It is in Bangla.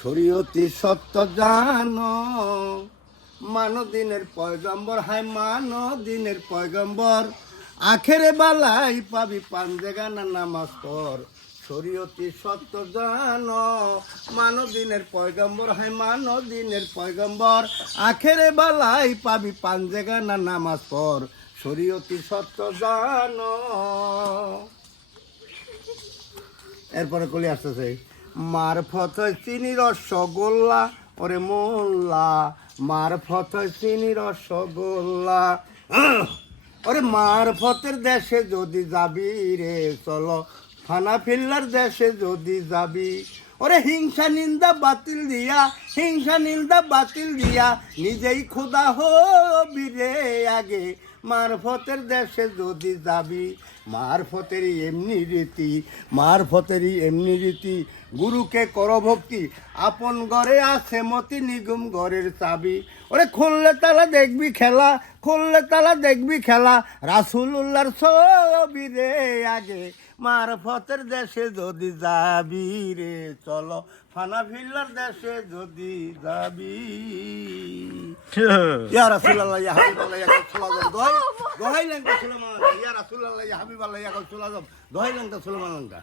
শরীয়তি সত্য জানো মানো দিনের পয়গম্বর হাই মানো দিনের পয়গম্বর, আখেরে বালাই পাবি পাঞ্জেগানা নামাজ পর শরীয়তি সত্য জানো মানো দিনের পয়গম্বর হাই মানো দিনের পয়গম্বর, আখেরে বালাই পাবি পাঞ্জেগানা নামাজ পর শরীয়তি সত্য জানো। এরপরে কলি আসতেছে। মারফত চিনি রসগোল্লা। ওরে মোল্লা, মারফত চিনি রসগোল্লা! ওরে মারফতের দেশে যদি যাবি রে, চলো। ফানা ফিল্লার দেশে যদি যাবি। ওরে হিংসা নিন্দা বাতিল দিয়া, হিংসা নিন্দা বাতিল দিয়া, নিজেই খোদা হবি রে আগে। মারফতের দেশে যদি যাবি মারফতেরই এমনি রীতি মারফতেরই এমনি রীতি, গুরুকে কর ভক্তি আপন ঘরে আছে মতি নিগুম ঘরের চাবি। ওরে খুললে তালা দেখবি খেলা, খুললে তালা দেখবি খেলা রাসুল্লাহর ছবি রে আগে। মারফতের দেশে যদি যাবি রে, চলো, ফানা ফিল্লার দেশে যদি যাবি। ইয়া রাসূলুল্লাহ ইয়া হাবিবাল্লাহ ইয়া রাসূলুল্লাহ দোহাই দোহাই লঙ্কা সুলেমান ইয়া রাসূলুল্লাহ ইয়া হাবিবাল্লাহ ইয়া রাসূলুল্লাহ দোহাই লঙ্কা সুলেমান লঙ্কা